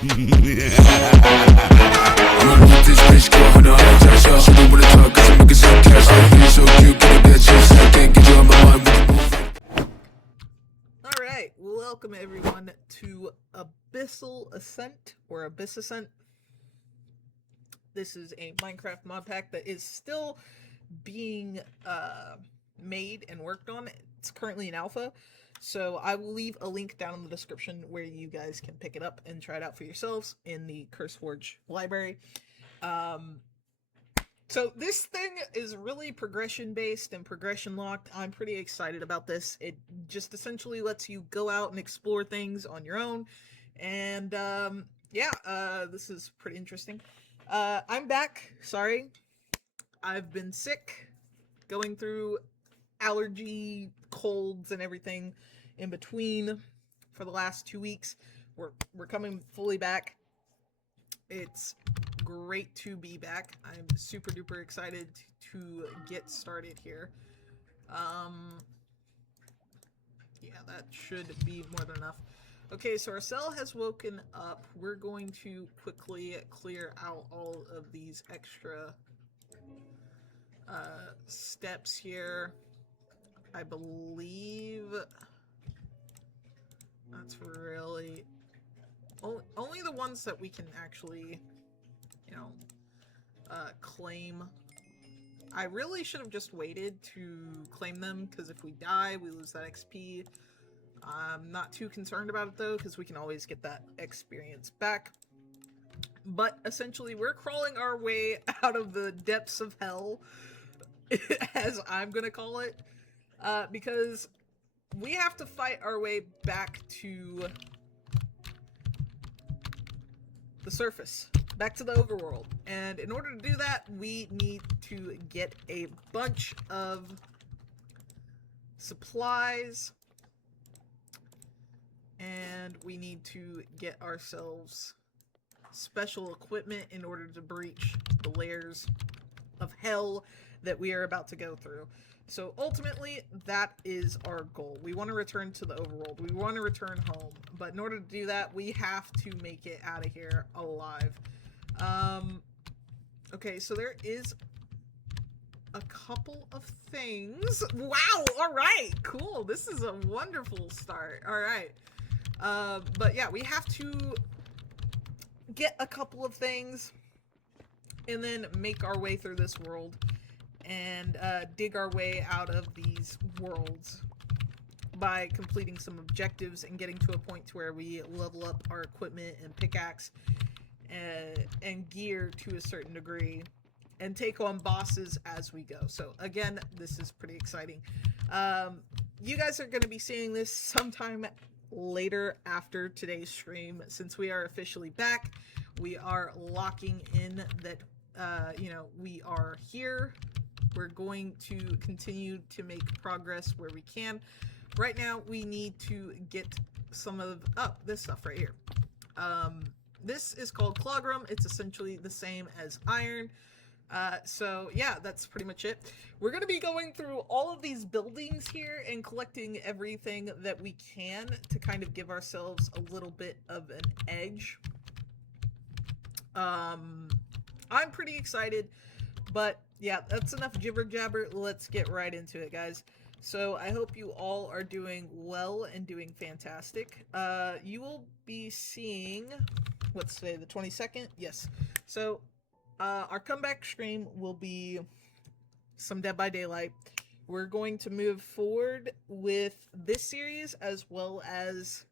Alright, welcome everyone to Abyssal Ascent, or Abyss Ascent. This is a Minecraft mod pack that is still being made and worked on. It's currently in alpha, so I will leave a link down in the description where you guys can pick it up and try it out for yourselves in the CurseForge library. So this thing is really progression based and progression locked. I'm pretty excited about this. It just essentially lets you go out and explore things on your own. And this is pretty interesting. I'm back. Sorry. I've been sick, going through allergy, colds, and everything in between for the last 2 weeks. We're coming fully back. It's great to be back. I'm super duper excited to get started here. Yeah, that should be more than enough. Okay, so our cell has woken up. We're going to quickly clear out all of these extra steps here. I believe that's really only the ones that we can actually, claim. I really should have just waited to claim them, because if we die, we lose that XP. I'm not too concerned about it though, because we can always get that experience back. But essentially, we're crawling our way out of the depths of hell, as I'm gonna call it, because we have to fight our way back to the surface, back to the overworld. And in order to do that, we need to get a bunch of supplies, and we need to get ourselves special equipment in order to breach the layers of hell that we are about to go through. So ultimately, that is our goal. We want to return to the overworld. We want to return home. But in order to do that, we have to make it out of here alive. Okay, so there is a couple of things. Wow, alright, cool. This is a wonderful start. Alright. But yeah, we have to get a couple of things and then make our way through this world and dig our way out of these worlds by completing some objectives and getting to a point to where we level up our equipment and pickaxe and gear to a certain degree and take on bosses as we go. So again, this is pretty exciting. You guys are going to be seeing this sometime later after today's stream. Since we are officially back, we are locking in that we are here. We're going to continue to make progress where we can. Right now, we need to get some of this stuff right here. This is called Clogram. It's essentially the same as iron. So yeah, that's pretty much it. We're going to be going through all of these buildings here and collecting everything that we can to kind of give ourselves a little bit of an edge. I'm pretty excited, but yeah, that's enough jibber jabber. Let's get right into it, guys. So I hope you all are doing well and doing fantastic. You will be seeing, what's today, the 22nd? Yes. So our comeback stream will be some Dead by Daylight. We're going to move forward with this series as well as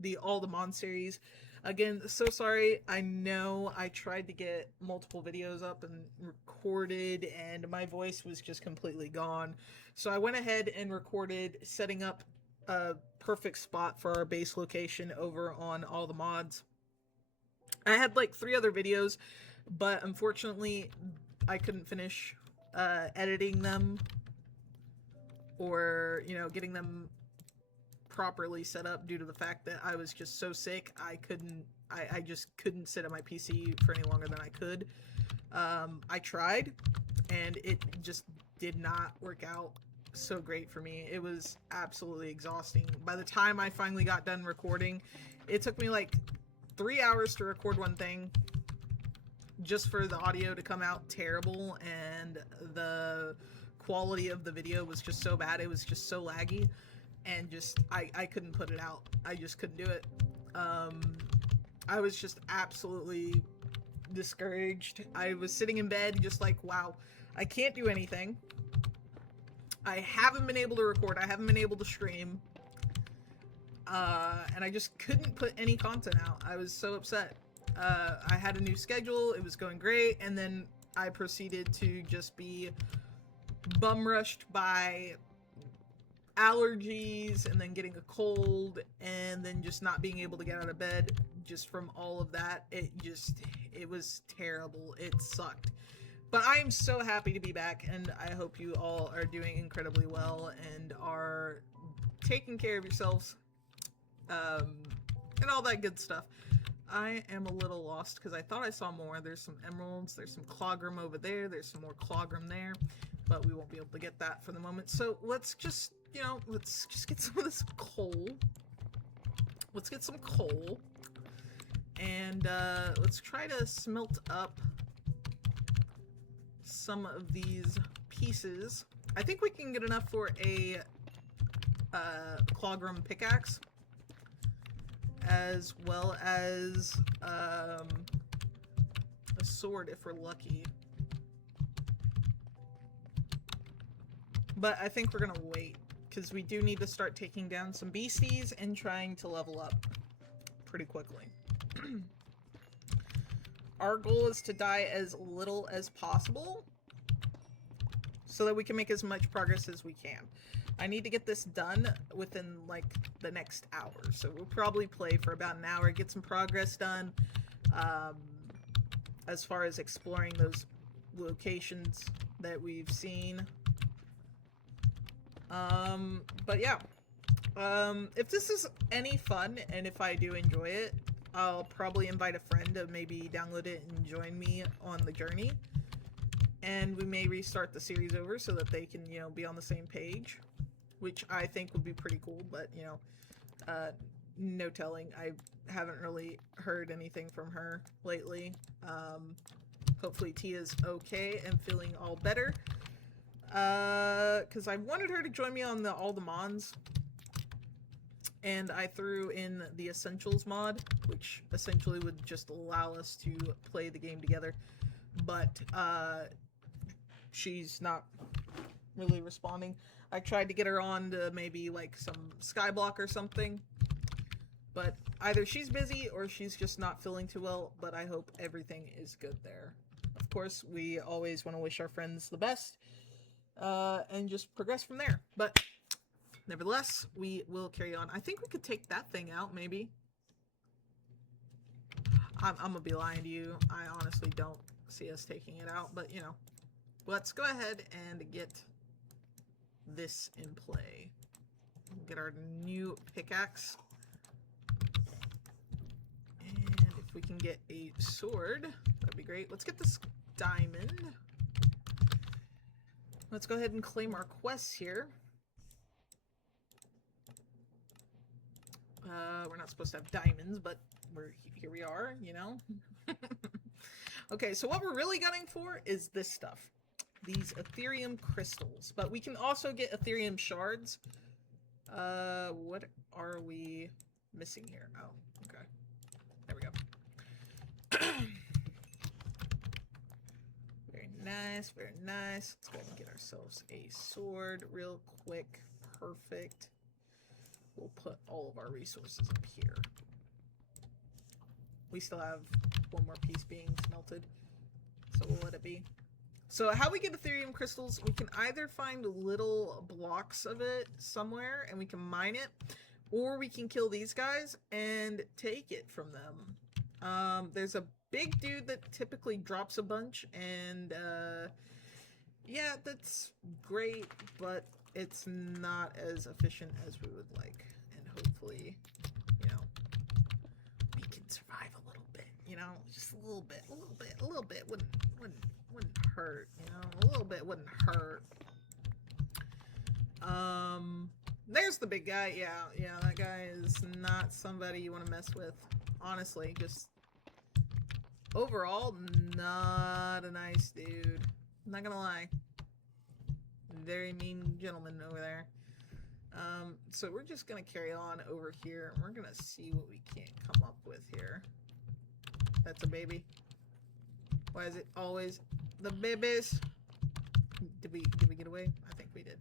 the All the Mon series. Again, so sorry. I know I tried to get multiple videos up and recorded, and my voice was just completely gone. So I went ahead and recorded setting up a perfect spot for our base location over on All the Mods. I had like 3 other videos, but unfortunately I couldn't finish editing them or, getting them properly set up due to the fact that I was just so sick. I just couldn't sit at my PC for any longer than I could. I tried, and it just did not work out so great for me. It was absolutely exhausting. By the time I finally got done recording, it took me like 3 hours to record one thing just for the audio to come out terrible, and the quality of the video was just so bad. It was just so laggy, and just I couldn't put it out. I just couldn't do it. I was just absolutely discouraged. I was sitting in bed just like, wow, I can't do anything. I haven't been able to record. I haven't been able to stream. And I just couldn't put any content out. I was so upset. I had a new schedule. It was going great. And then I proceeded to just be bum rushed by allergies, and then getting a cold, and then just not being able to get out of bed just from all of that. It was terrible. It sucked. But I am so happy to be back, and I hope you all are doing incredibly well and are taking care of yourselves, and all that good stuff. I am a little lost because I thought I saw more. There's some emeralds, there's some clogrum over there, there's some more clogrum there, but we won't be able to get that for the moment. So let's just, you know, let's just get some of this coal. Let's get some coal, and let's try to smelt up some of these pieces. I think we can get enough for a clogrum pickaxe, as well as a sword if we're lucky. But I think we're gonna wait, because we do need to start taking down some beasties and trying to level up pretty quickly. Our goal is to die as little as possible so that we can make as much progress as we can. I need to get this done within like the next hour, so we'll probably play for about an hour, get some progress done as far as exploring those locations that we've seen. But yeah, if this is any fun and if I do enjoy it, I'll probably invite a friend to maybe download it and join me on the journey, and we may restart the series over so that they can, you know, be on the same page, which I think would be pretty cool. But, you know, no telling. I haven't really heard anything from her lately. Hopefully Tia's okay and feeling all better, because I wanted her to join me on all the mods, and I threw in the Essentials mod, which essentially would just allow us to play the game together, but she's not really responding. I tried to get her on to maybe like some Skyblock or something, but either she's busy or she's just not feeling too well, but I hope everything is good there. Of course, we always want to wish our friends the best, and just progress from there. But nevertheless, we will carry on. I think we could take that thing out, maybe. I'm gonna be lying to you. I honestly don't see us taking it out, but, you know, let's go ahead and get this in play. Get our new pickaxe. And if we can get a sword, that'd be great. Let's get this diamond. Let's go ahead and claim our quests here. We're not supposed to have diamonds, but here we are, you know? Okay, so what we're really gunning for is this stuff. These Ethereum crystals. But we can also get Ethereum shards. What are we missing here? Oh, okay. There we go. Very nice, very nice. Let's go ahead and get ourselves a sword real quick. Perfect. We'll put all of our resources up here. We still have one more piece being smelted, so we'll let it be. So how we get Ethereum crystals, we can either find little blocks of it somewhere and we can mine it, or we can kill these guys and take it from them. There's a big dude that typically drops a bunch, and yeah, that's great, but it's not as efficient as we would like. And hopefully, you know, we can survive a little bit, you know, just a little bit wouldn't hurt, you know, a little bit wouldn't hurt. There's the big guy. Yeah, that guy is not somebody you want to mess with. honestly. Just overall, not a nice dude. I'm not gonna lie. Very mean gentleman over there. So we're just gonna carry on over here. And we're gonna see what we can come up with here. That's a baby. Why is it always the babies? Did we get away? I think we did.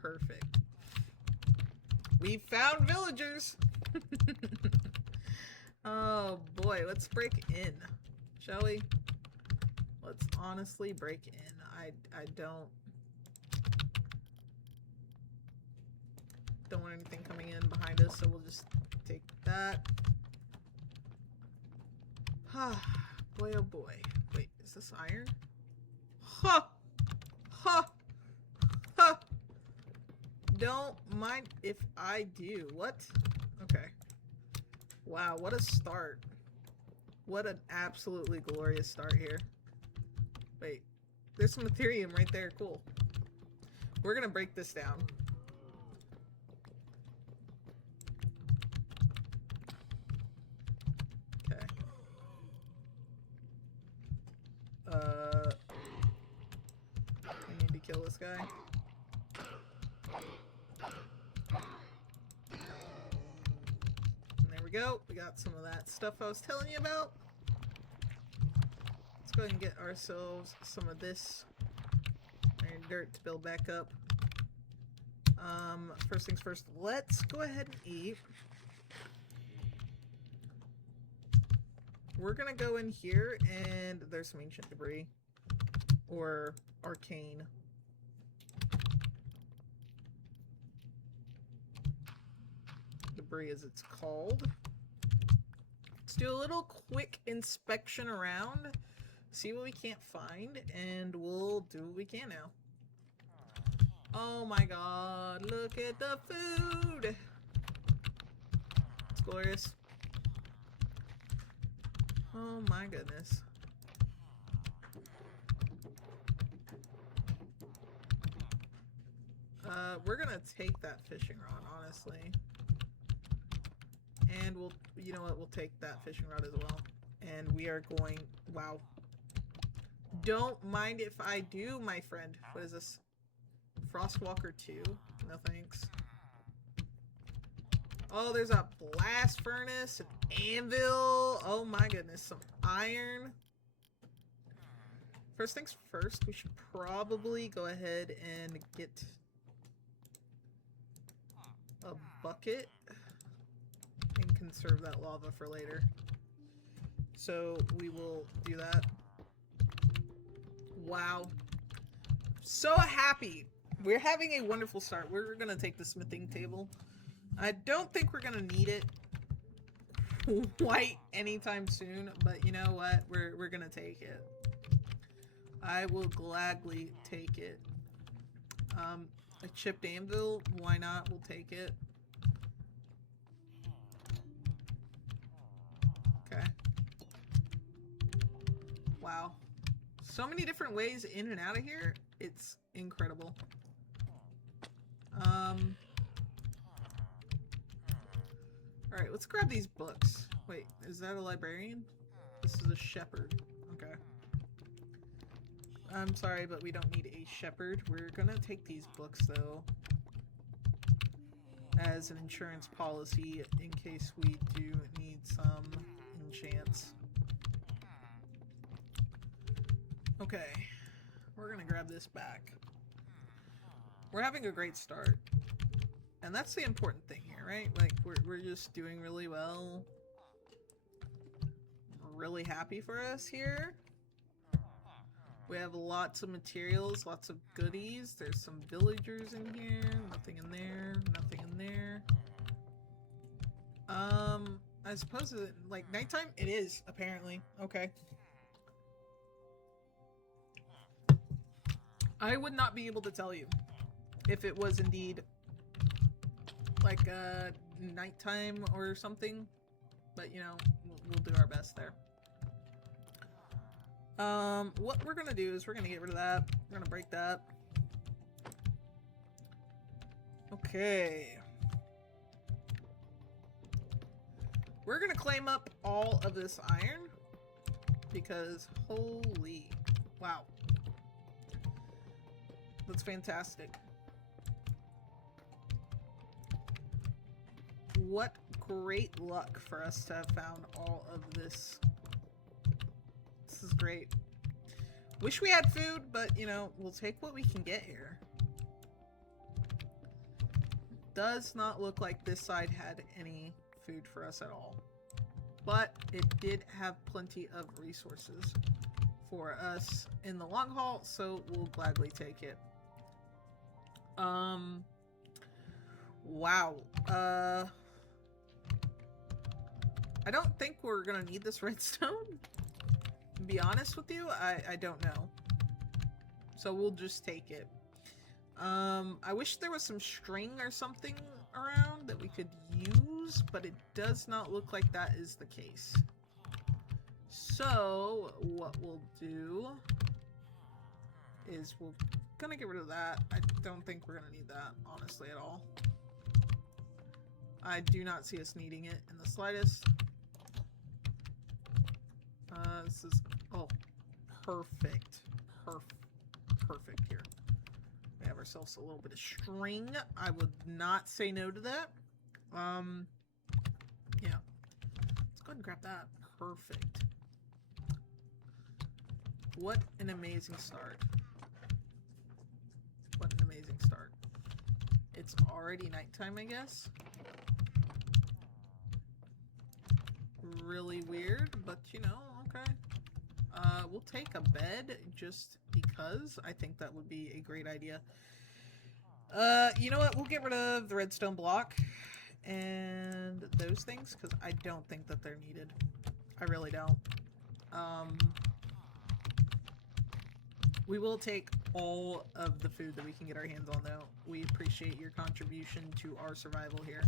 Perfect. We found villagers. Oh boy, let's break in, shall we? Let's honestly break in. I don't want anything coming in behind us, so we'll just take that. Boy, oh boy. Wait, is this iron? Ha! Ha! Ha! Don't mind if I do. What? Okay. Wow, what a start. What an absolutely glorious start here. Wait, there's some Ethereum right there. Cool. We're gonna break this down. Okay. We need to kill this guy. And there we go. We got some of that stuff I was telling you about. Let's go ahead and get ourselves some of this iron dirt to build back up. First things first, let's go ahead and eat. We're gonna go in here and there's some ancient debris. Or arcane. Debris as it's called. Let's do a little quick inspection around. See what we can't find, and we'll do what we can now. Oh my god, look at the food! It's glorious. Oh my goodness. We're gonna take that fishing rod, honestly. And we'll, you know what, we'll take that fishing rod as well. And we are going, wow. Don't mind if I do, my friend. What is this? Frostwalker 2? No thanks. Oh, there's a blast furnace, an anvil. Oh my goodness, some iron. First things first, we should probably go ahead and get a bucket and conserve that lava for later. So we will do that. Wow. So happy. We're having a wonderful start. We're going to take the smithing table. I don't think we're going to need it quite anytime soon, but you know what? We're going to take it. I will gladly take it. A chipped anvil, why not? We'll take it. Okay. Wow. So many different ways in and out of here. It's incredible. Alright, let's grab these books. Wait, is that a librarian? This is a shepherd. Okay. I'm sorry, but we don't need a shepherd. We're gonna take these books, though, as an insurance policy in case we do need some enchants. Okay, we're gonna grab this back. We're having a great start. And that's the important thing here, right? Like, we're just doing really well. Really happy for us here. We have lots of materials, lots of goodies. There's some villagers in here. Nothing in there. Nothing in there. I suppose it's like nighttime? It is, apparently. Okay. I would not be able to tell you if it was indeed like nighttime or something. But, you know, we'll do our best there. What we're gonna do is we're gonna get rid of that. We're gonna break that. Okay. We're gonna claim up all of this iron because holy wow. That's fantastic. What great luck for us to have found all of this. This is great. Wish we had food, but you know, we'll take what we can get here. Does not look like this side had any food for us at all. But it did have plenty of resources for us in the long haul, so we'll gladly take it. Wow. I don't think we're gonna need this redstone. To be honest with you, I don't know. So we'll just take it. I wish there was some string or something around that we could use, but it does not look like that is the case. So what we'll do is we're gonna get rid of that. I don't think we're gonna need that, honestly, at all. I do not see us needing it in the slightest. This is, oh, perfect. Perfect here. We have ourselves a little bit of string. I would not say no to that. Yeah. Let's go ahead and grab that. Perfect. What an amazing start. What an amazing start. It's already nighttime, I guess. Really weird, but you know, okay. We'll take a bed just because I think that would be a great idea. You know what? We'll get rid of the redstone block and those things because I don't think that they're needed. I really don't. We will take all of the food that we can get our hands on, though. We appreciate your contribution to our survival here.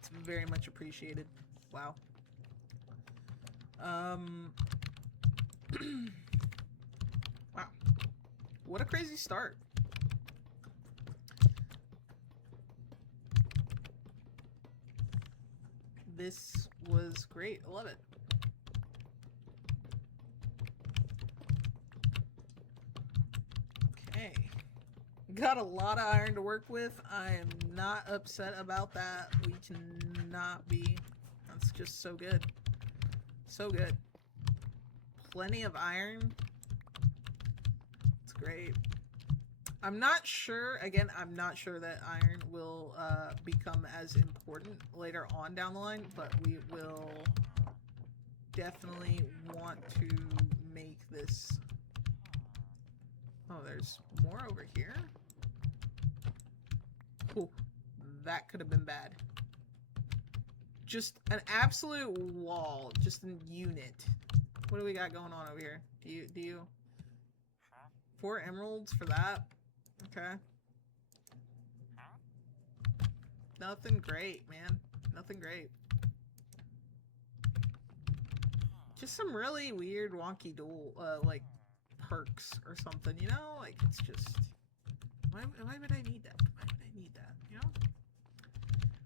It's very much appreciated. Wow. Wow. What a crazy start. This was great. I love it. Okay. Got a lot of iron to work with. I am not upset about that. We cannot be. That's just so good. So good. Plenty of iron. It's great. I'm not sure, again, I'm not sure that iron will become as important later on down the line, but we will definitely want to make this. Oh, there's more over here. Ooh, that could have been bad. Just an absolute wall, just a unit. What do we got going on over here? Do you 4 emeralds for that? Okay. Nothing great, man. Nothing great. Just some really weird wonky dual like perks or something, you know? Like it's just why would I need that? Why would I need that, you know?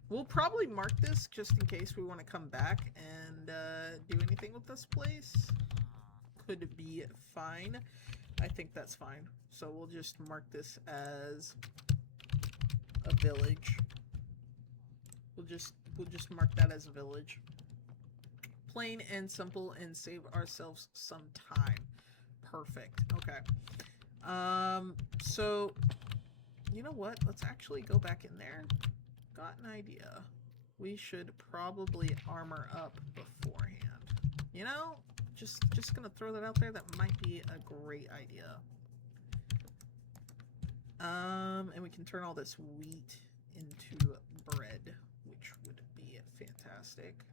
We'll probably mark this just in case we want to come back and do anything with this place. Could be fine. I think that's fine. So we'll just mark this as a village. We'll just mark that as a village. Plain and simple and save ourselves some time. Perfect. Okay. So you know what? Let's actually go back in there. Got an idea. We should probably armor up beforehand. You know? Just gonna throw that out there. That might be a great idea. And we can turn all this wheat into bread, which would be fantastic.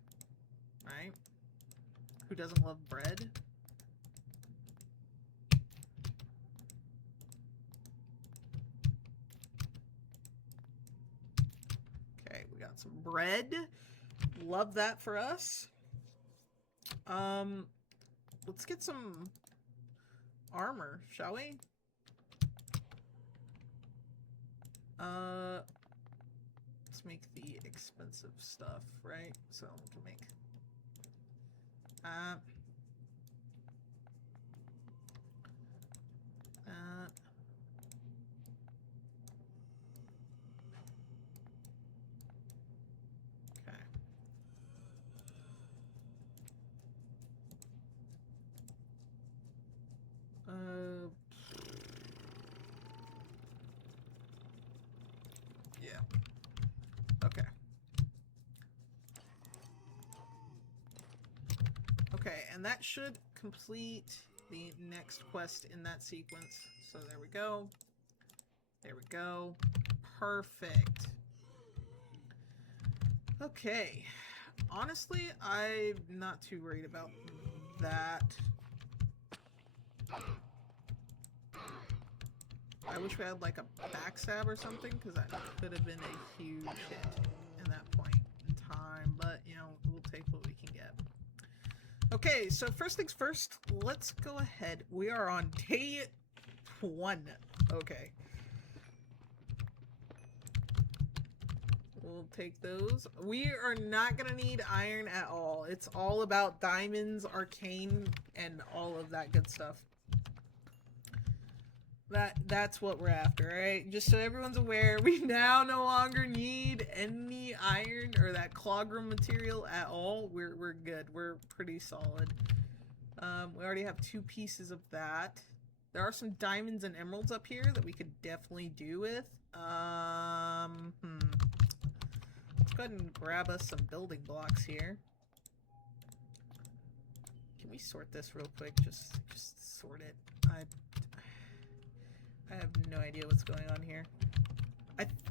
Right? Who doesn't love bread? Okay, we got some bread. Love that for us. Let's get some armor, shall we? Let's make the expensive stuff, right? So we can make okay. Yeah. Okay. Okay, and that should complete the next quest in that sequence. So there we go. There we go. Perfect. Okay. Honestly, I'm not too worried about that. I wish we had like a backstab or something, because that could have been a huge hit in that point in time. But, you know, we'll take what we can get. Okay, so first things first, let's go ahead. We are on day 1. Okay. We'll take those. We are not going to need iron at all. It's all about diamonds, arcane, and all of that good stuff. That's what we're after, right? Just so everyone's aware, we now no longer need any iron or that clogram material at all. We're good. We're pretty solid. We already have 2 pieces of that. There are some diamonds and emeralds up here that we could definitely do with. Let's go ahead and grab us some building blocks here. Can we sort this real quick? Just sort it. I have no idea what's going on here.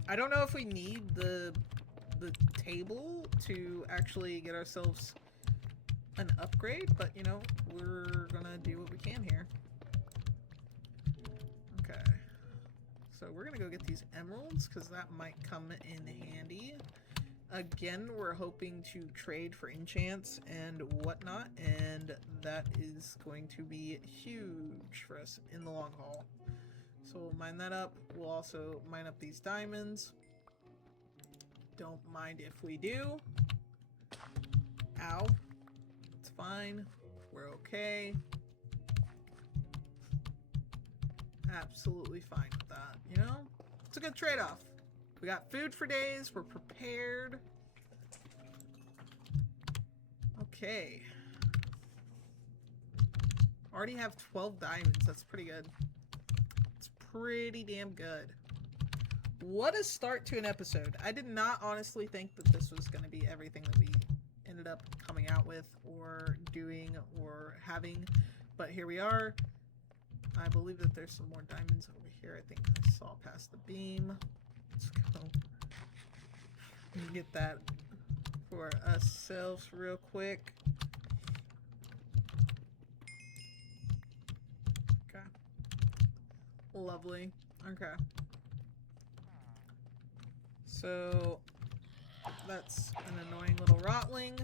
I don't know if we need the table to actually get ourselves an upgrade, but you know, we're gonna do what we can here. Okay. So we're gonna go get these emeralds, because that might come in handy. Again, we're hoping to trade for enchants and whatnot, and that is going to be huge for us in the long haul. So we'll mine that up. We'll also mine up these diamonds. Don't mind if we do. Ow. It's fine. We're okay. Absolutely fine with that, you know? It's a good trade-off. We got food for days. We're prepared. Okay. Already have 12 diamonds. That's pretty good. Pretty damn good. What a start to an episode. I did not honestly think that this was going to be everything that we ended up coming out with or doing or having, but here we are. I believe that there's some more diamonds over here. I think I saw past the beam. Let's go and get that for ourselves real quick. Lovely. Okay. So that's an annoying little rotling.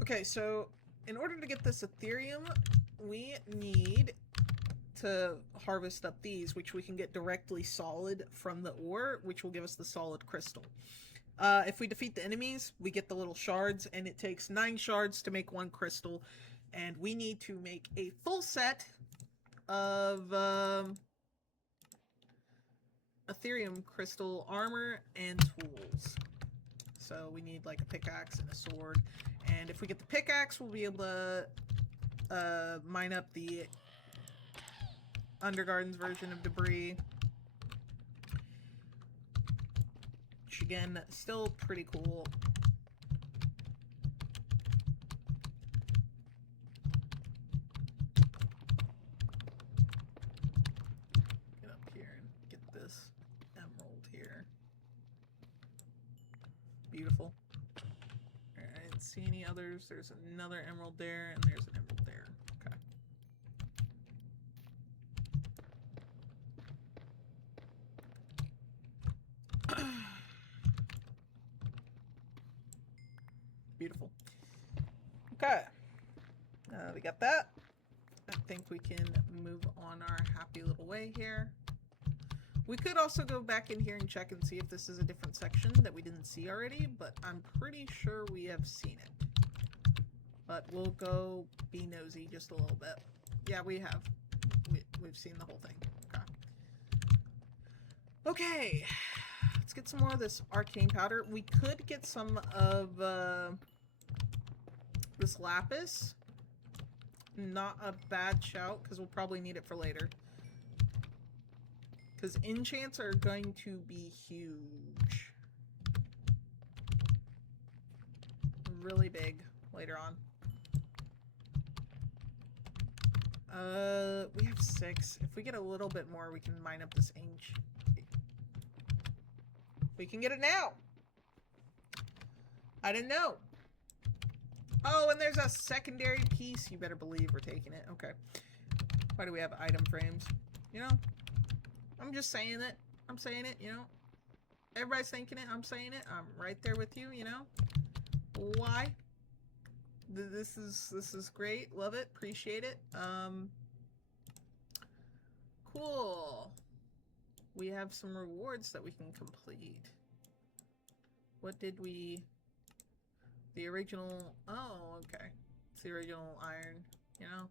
Okay, so in order to get this Ethereum, we need to harvest up these, which we can get directly solid from the ore, which will give us the solid crystal. If we defeat the enemies, we get the little shards, and it takes 9 shards to make 1 crystal, and we need to make a full set of Ethereum crystal armor and tools. So we need like a pickaxe and a sword, and if we get the pickaxe, we'll be able to mine up the Undergarden's version of debris. Again, still pretty cool. Get up here and get this emerald here. Beautiful. Alright, see any others? There's another emerald there, and there's an emerald there. Okay. Beautiful. Okay. We got that. think we can move on our happy little way here. We could also go back in here and check and see if this is a different section that we didn't see already, but I'm pretty sure we have seen it. But we'll go be nosy just a little bit. Yeah, we have. We've seen the whole thing. Okay. Okay. Let's get some more of this arcane powder. We could get some of this lapis. Not a bad shout, because we'll probably need it for later. Because enchants are going to be huge. Really big later on. We have 6. If we get a little bit more, we can mine up this ancient. We can get it now! I didn't know. Oh, and there's a secondary piece. You better believe we're taking it. Okay. Why do we have item frames? You know? I'm just saying it. I'm saying it, you know? Everybody's thinking it. I'm saying it. I'm right there with you, you know? Why? This is great. Love it. Appreciate it. Cool. We have some rewards that we can complete. What did we... The original... Oh, okay. It's the original iron, you know?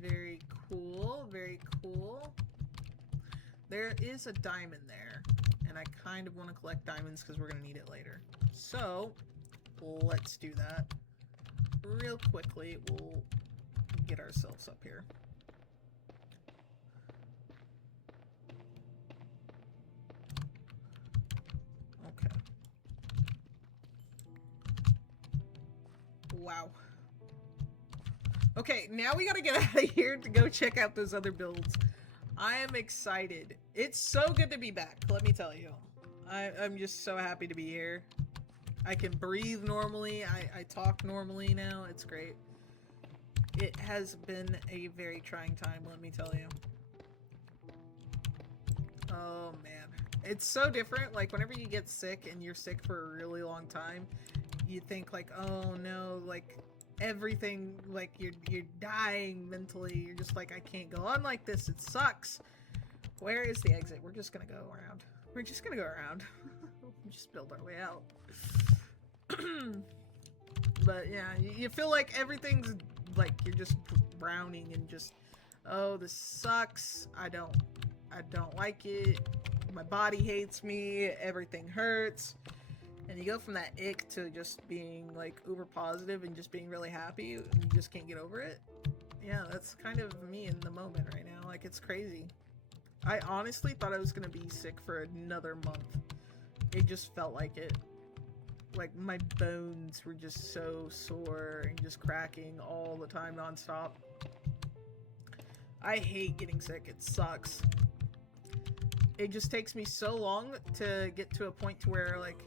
Very cool. Very cool. There is a diamond there. And I kind of want to collect diamonds because we're going to need it later. So, let's do that. Real quickly, we'll get ourselves up here. Okay. Wow. Okay, now we gotta get out of here to go check out those other builds. I am excited. It's so good to be back, let me tell you. I'm just so happy to be here. I can breathe normally. I talk normally now. It's great. It has been a very trying time, let me tell you. Oh, man. It's so different. Like, whenever you get sick and you're sick for a really long time, you think, like, oh, no, like, everything, like, you're dying mentally. You're just like, I can't go on like this. It sucks. Where is the exit? We're just gonna go around. We're just gonna go around. Just build our way out. But yeah, you feel like everything's like you're just drowning and just, oh, this sucks. I don't like it. My body hates me. Everything hurts. And you go from that ick to just being like uber positive and just being really happy and you just can't get over it. Yeah, that's kind of me in the moment right now. Like, it's crazy. I honestly thought I was gonna be sick for another month. It just felt like it. Like, my bones were just so sore and just cracking all the time nonstop. I hate getting sick. It sucks. It just takes me so long to get to a point to where, like,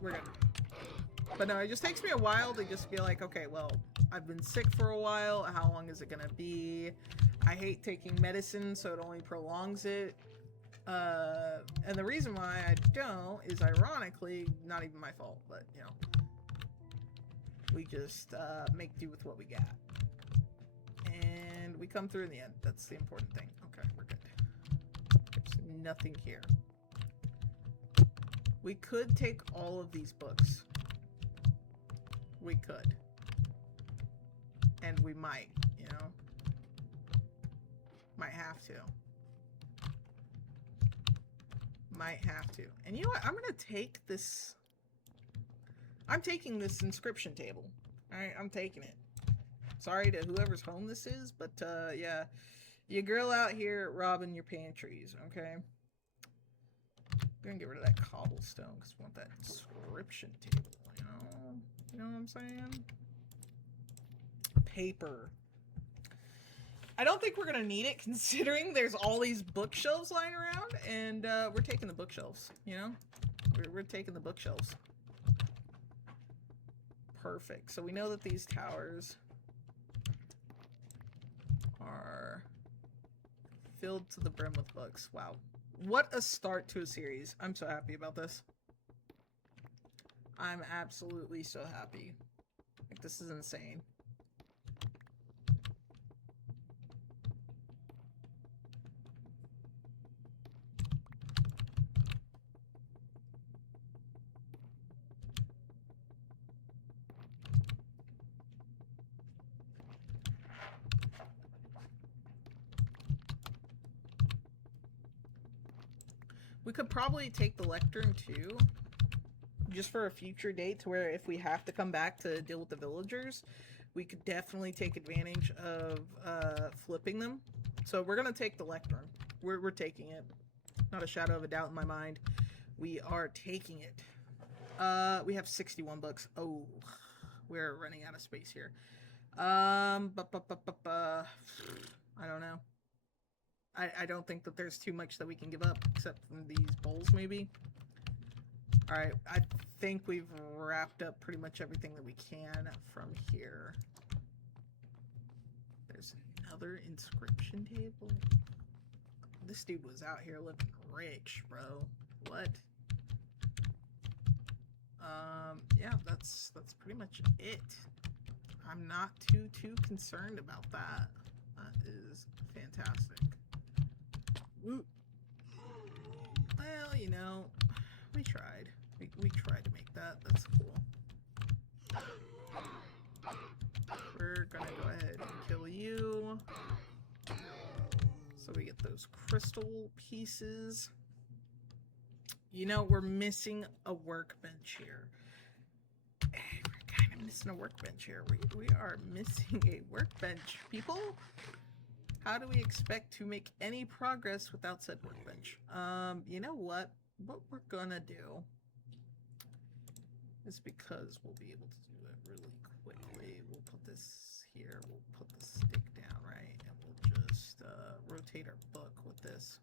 we're good. But no, it just takes me a while to just be like, okay, well, I've been sick for a while. How long is it gonna be? I hate taking medicine, so it only prolongs it. And the reason why I don't is ironically not even my fault, but you know, we just make do with what we got, and we come through in the end. That's the important thing. Okay, we're good. There's nothing here. We could take all of these books. We could, and we might, you know, might have to. Might have to. And you know what? I'm gonna take this. I'm taking this inscription table. Alright, I'm taking it. Sorry to whoever's home this is, but yeah. You girl out here robbing your pantries, okay? I'm gonna get rid of that cobblestone because we want that inscription table, you know? You know what I'm saying? Paper. I don't think we're gonna need it considering there's all these bookshelves lying around, and we're taking the bookshelves, you know? We're taking the bookshelves. Perfect. So we know that these towers are filled to the brim with books. Wow. What a start to a series. I'm so happy about this. I'm absolutely so happy. Like, this is insane. We could probably take the lectern too, just for a future date, to where if we have to come back to deal with the villagers, we could definitely take advantage of flipping them. So we're gonna take the lectern. We're taking it. Not a shadow of a doubt in my mind. We are taking it. We have 61 bucks. Oh, we're running out of space here. I don't know. I don't think that there's too much that we can give up, except from these bowls, maybe. Alright, I think we've wrapped up pretty much everything that we can from here. There's another inscription table. This dude was out here living rich, bro. What? Yeah, that's pretty much it. I'm not too concerned about that. That is fantastic. Woo. Well, you know, we tried. We tried to make that. That's cool. We're gonna go ahead and kill you. So we get those crystal pieces. You know, we're missing a workbench here. We're kind of missing a workbench here. We are missing a workbench, people. How do we expect to make any progress without said workbench? You know what? What we're gonna do is, because we'll be able to do it really quickly, we'll put this here, we'll put the stick down, right? And we'll just rotate our book with this.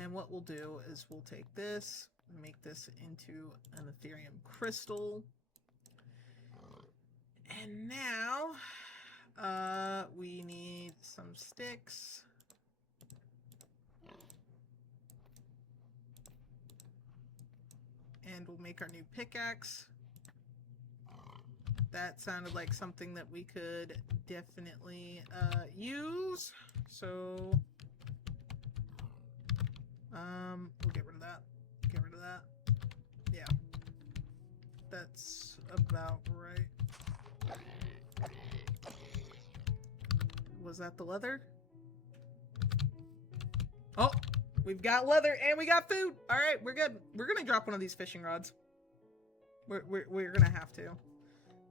And what we'll do is we'll take this, make this into an Ethereum crystal. And now, we need some sticks. And we'll make our new pickaxe. That sounded like something that we could definitely use. So, we'll get rid of that. Get rid of that. Yeah. That's about right. Was that the leather? Oh, we've got leather and we got food. All right, we're good. We're gonna drop one of these fishing rods. We're gonna have to.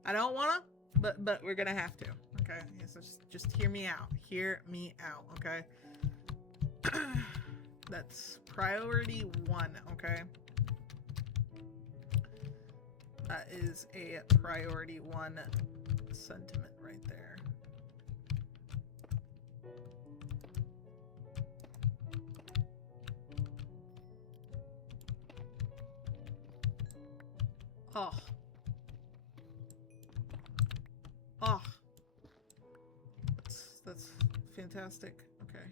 I don't wanna, but we're gonna have to. Okay, so just hear me out. Hear me out. Okay. That's priority 1. Okay. That is a priority 1 sentiment right there. Oh. Oh. That's fantastic. Okay.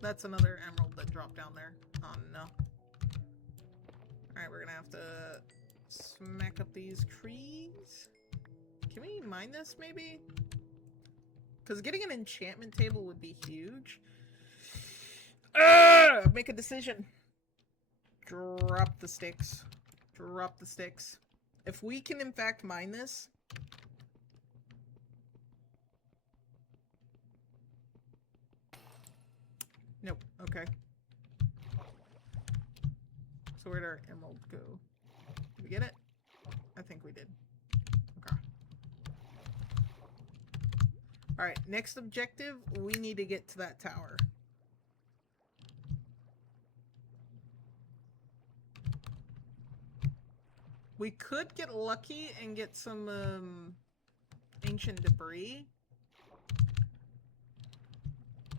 That's another emerald that dropped down there. Oh no. Alright, we're gonna have to smack up these trees. Can we mine this maybe? Because getting an enchantment table would be huge. Make a decision. Drop the sticks. Drop the sticks. If we can in fact mine this. Nope. Okay. So where'd our emerald go? Did we get it? I think we did. Okay. Alright, next objective, we need to get to that tower. We could get lucky and get some ancient debris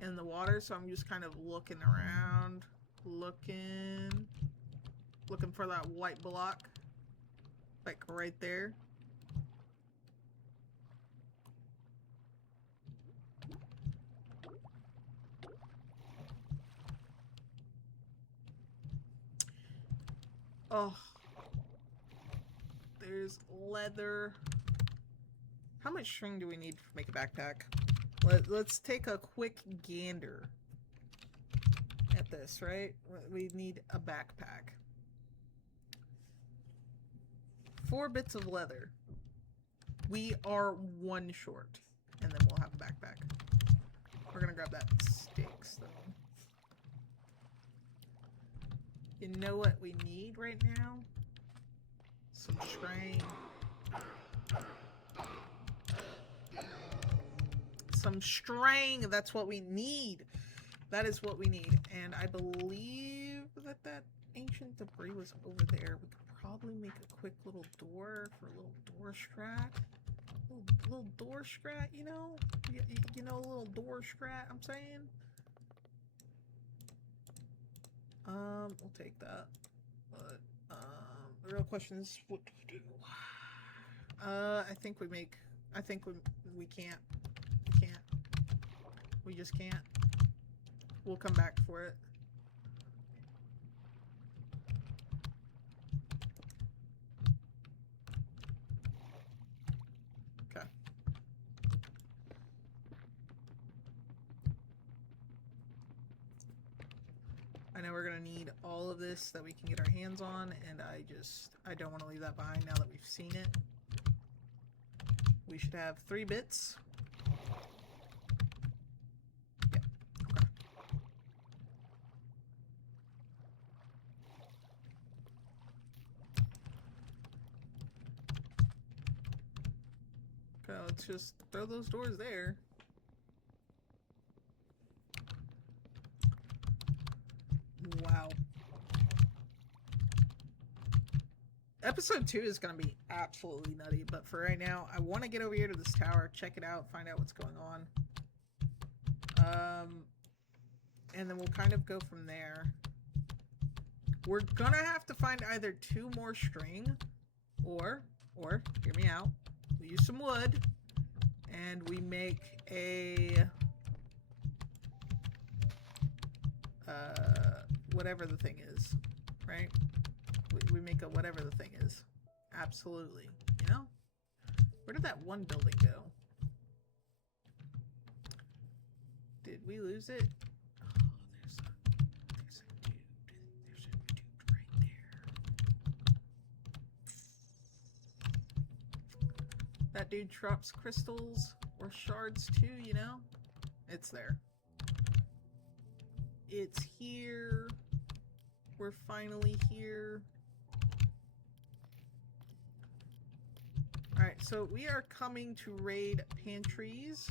in the water, so I'm just kind of looking around, looking for that white block, like right there. Oh. There's leather. How much string do we need to make a backpack? Let's take a quick gander at this, right? We need a backpack. 4 bits of leather. We are 1 short. And then we'll have a backpack. We're gonna grab that sticks, though. You know what we need right now? Some string. Some string. That's what we need. That is what we need. And I believe that that ancient debris was over there. We could probably make a quick little door for a little door strat. Little door strat, you know? You know, a little door strat, I'm saying? We'll take that. But, the real question is what do we do? I think we make... I think we can't. We can't. We just can't. We'll come back for it. Okay. I know we're gonna need all of this that we can get our hands on, and I don't want to leave that behind now that we've seen it. We should have 3 bits. Yeah. Okay. Okay, let's just throw those doors there. Wow. Episode 2 is going to be absolutely nutty, but for right now, I want to get over here to this tower, check it out, find out what's going on. And then we'll kind of go from there. We're going to have to find either 2 more string, or, hear me out, we use some wood, and we make a... whatever the thing is, right? We make a whatever the thing is. Absolutely. You know? Where did that one building go? Did we lose it? Oh, there's a dude. There's a dude right there. That dude drops crystals or shards too, you know? It's there. It's here. We're finally here. Alright, so we are coming to raid pantries.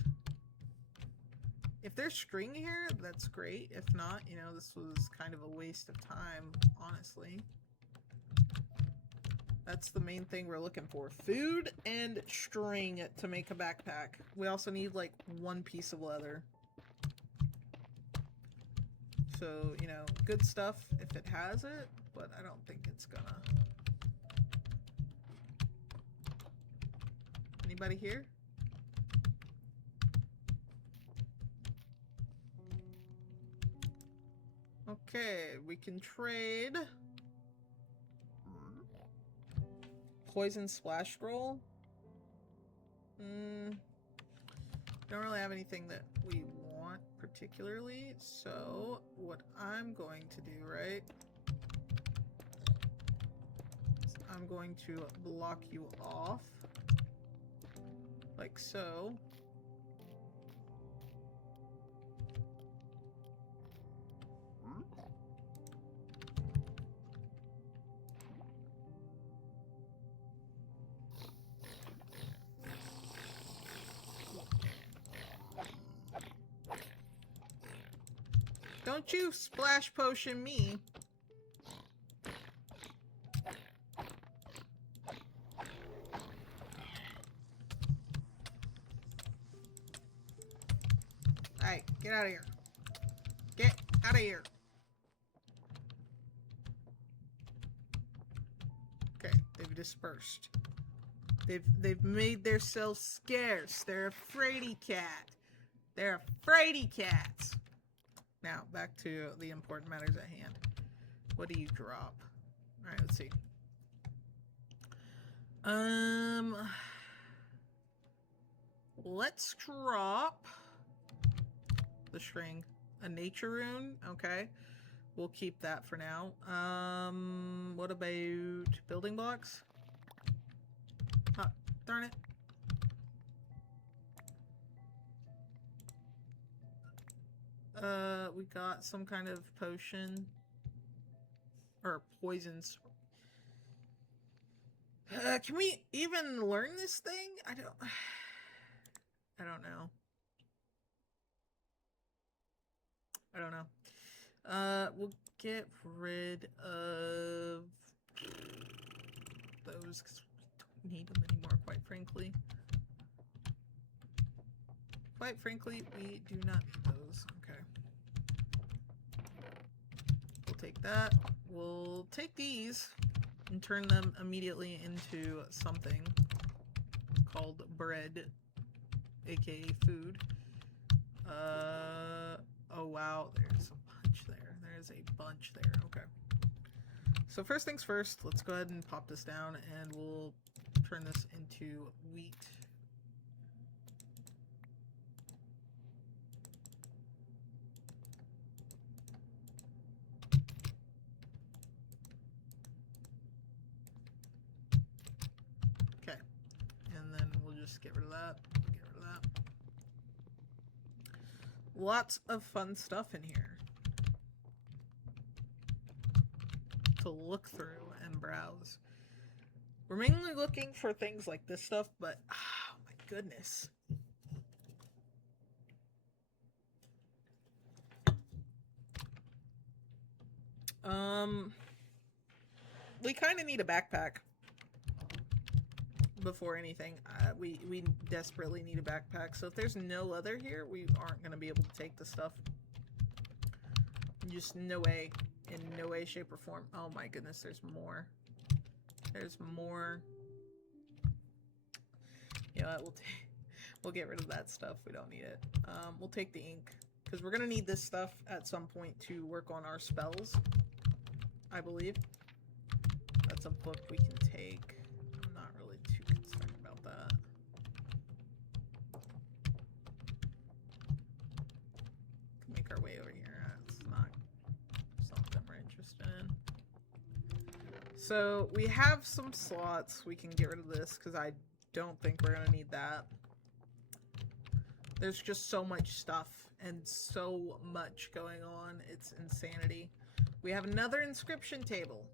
If there's string here, that's great. If not, you know, this was kind of a waste of time, honestly. That's the main thing we're looking for. Food and string to make a backpack. We also need, like, 1 piece of leather. So, you know, good stuff if it has it, but I don't think it's gonna. Anybody here? Okay, we can trade. Poison splash scroll. Don't really have anything that we want particularly, so what I'm going to do, right, is I'm going to block you off like so. Don't you splash potion me. Alright, get out of here. Get out of here. Okay, they've dispersed. They've made themselves scarce. They're a fraidy cat. They're a fraidy cats. Now, back to the important matters at hand. What do you drop? Alright, let's see. Let's drop the string. A nature rune, okay. We'll keep that for now. What about building blocks? Oh, darn it. We got some kind of potion. Or poisons. Can we even learn this thing? I don't know. I don't know. We'll get rid of those because we don't need them anymore, quite frankly. Quite frankly, we do not need those. Okay. We'll take that. We'll take these and turn them immediately into something called bread, aka food. Oh wow, there's a bunch there. There's a bunch there. Okay. So first things first, let's go ahead and pop this down and we'll turn this into wheat. Okay. And then we'll just get rid of that. Get rid of that. Lots of fun stuff in here to look through and browse. We're mainly looking for things like this stuff, but oh my goodness. We kind of need a backpack before anything. We desperately need a backpack. So if there's no leather here, we aren't going to be able to take the stuff. Just no way. In no way, shape, or form. Oh my goodness, there's more. There's more. You know what, we'll get rid of that stuff. We don't need it. We'll take the ink. Because we're going to need this stuff at some point to work on our spells. I believe. That's a book we can take. I'm not really too concerned about that. Make our way over here. It's not something we're interested in. So we have some slots. We can get rid of this because I don't think we're going to need that. There's just so much stuff and so much going on. It's insanity. We have another inscription table.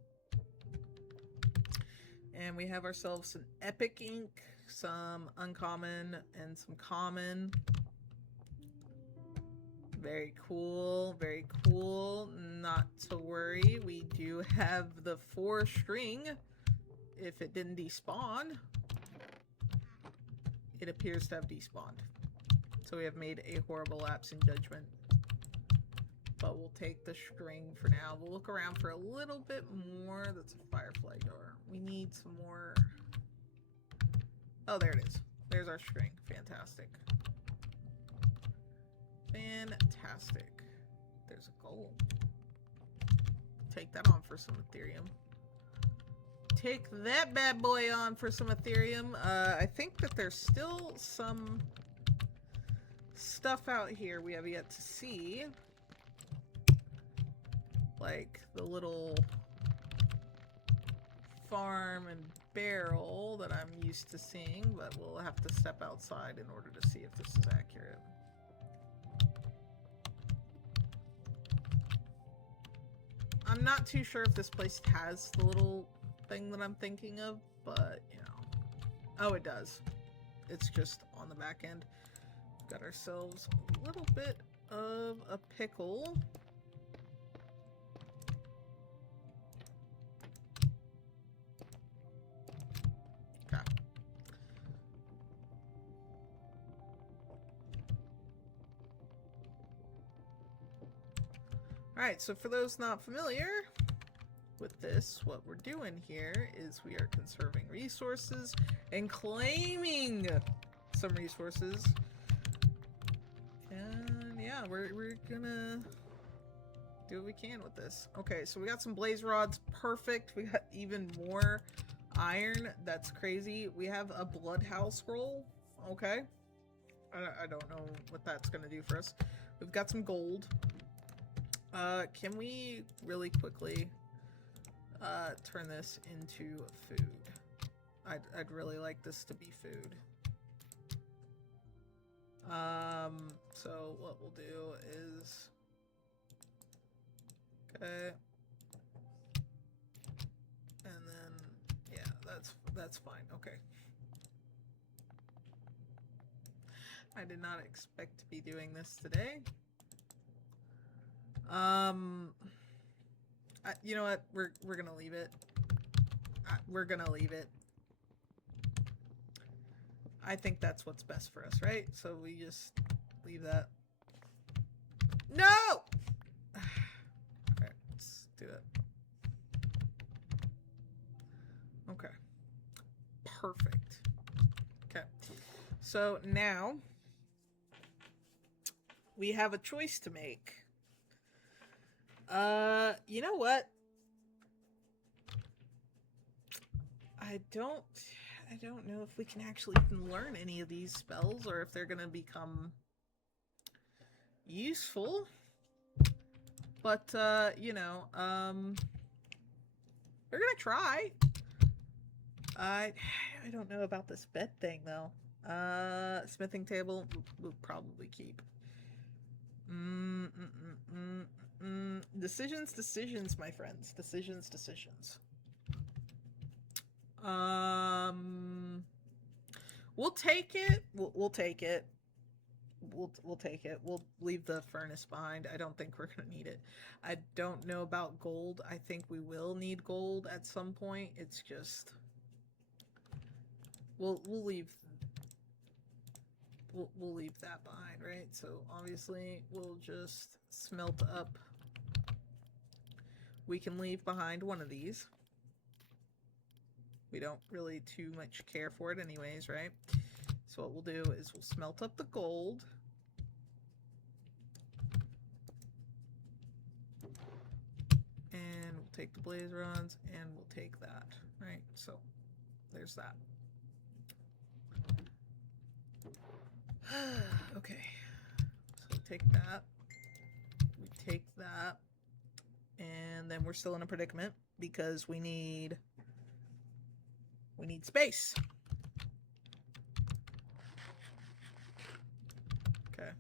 And we have ourselves an epic ink, some uncommon, and some common. Very cool, very cool. Not to worry, we do have the 4 string. If it didn't despawn, it appears to have despawned. So we have made a horrible lapse in judgment. But we'll take the string for now. We'll look around for a little bit more. That's a firefly door. We need some more. Oh, there it is. There's our string. Fantastic. Fantastic. There's a goal. Take that on for some Ethereum. Take that bad boy on for some Ethereum. I think that there's still some stuff out here we have yet to see. Like the little farm and barrel that I'm used to seeing, but we'll have to step outside in order to see if this is accurate. I'm not too sure if this place has the little thing that I'm thinking of, but you know. Oh, it does. It's just on the back end. Got ourselves a little bit of a pickle. Alright, so for those not familiar with this, what we're doing here is we are conserving resources and claiming some resources. And yeah, we're gonna Do what we can with this. Okay, so we got some blaze rods. Perfect. We got even more iron. That's crazy. We have a bloodhouse scroll. Okay. I don't know what that's going to do for us. We've got some gold. Can we really quickly turn this into food? I'd really like this to be food. So what we'll do is... Okay. And then, yeah, that's fine. Okay. I did not expect to be doing this today. You know what? We're gonna leave it. We're gonna leave it. I think that's what's best for us, right? So we just leave that. No! Okay, let's do it. Okay. Perfect. Okay. So now we have a choice to make. You know what? I don't know if we can actually learn any of these spells or if they're gonna become useful. But you know, we're gonna try. I don't know about this bed thing though. Smithing table we'll probably keep. Decisions, my friends. Decisions. We'll take it. We'll take it. We'll take it. We'll leave the furnace behind. I don't think we're gonna need it. I don't know about gold. I think we will need gold at some point. It's just we'll leave that behind, right? So obviously we'll just smelt up. We can leave behind one of these. We don't really too much care for it anyways, right? So what we'll do is we'll smelt up the gold. And we'll take the blaze rods and we'll take that, right? So there's that. Okay. So take that. We take that. And then we're still in a predicament because we need space. Okay.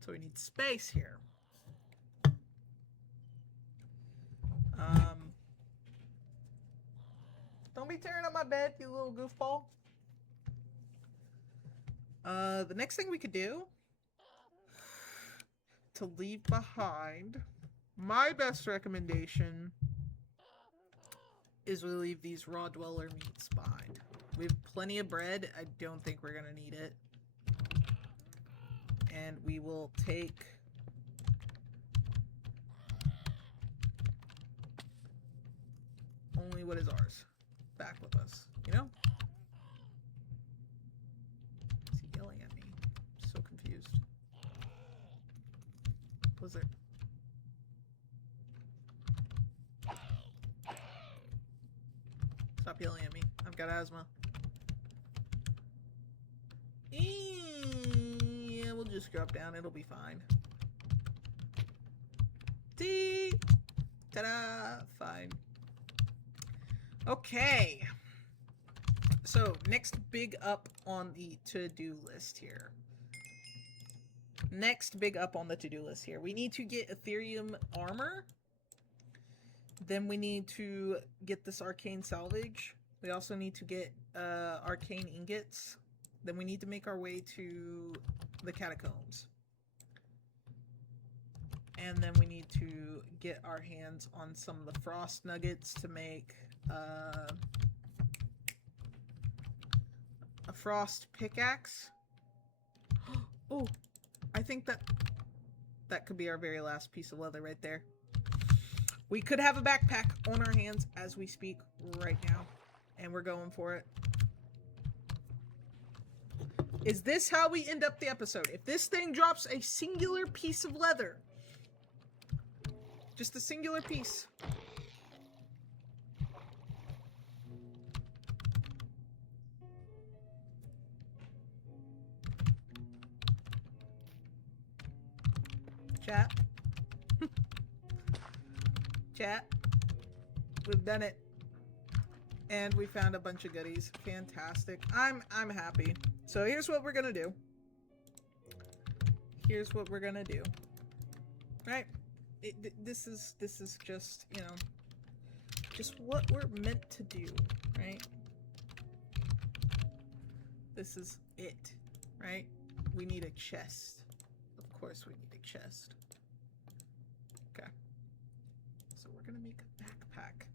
So we need space here. Don't be tearing up my bed, you little goofball. The next thing we could do to leave behind, my best recommendation is we leave these raw dweller meats behind. We have plenty of bread. I don't think we're gonna need it. And we will take only what is ours back with us, you know? Is he yelling at me? I'm so confused. Was there? Stop yelling at me. I've got asthma. Yeah, we'll just drop down. It'll be fine. Ta-da! Fine. Okay. So, next big up on the to-do list here. We need to get Ethereum armor. Then we need to get this arcane salvage. We also need to get arcane ingots. Then we need to make our way to the catacombs. And then we need to get our hands on some of the frost nuggets to make a frost pickaxe. Oh, I think that could be our very last piece of leather right there. We could have a backpack on our hands as we speak right now. And we're going for it. Is this how we end up the episode? If this thing drops a singular piece of leather, Just a singular piece. Chat. Chat. We've done it. And we found a bunch of goodies. Fantastic. I'm happy. So here's what we're gonna do. Here's what we're gonna do. Right? This is just, you know, just what we're meant to do, right? This is it, right? We need a chest. Of course we need a chest. Okay. So we're gonna make a backpack.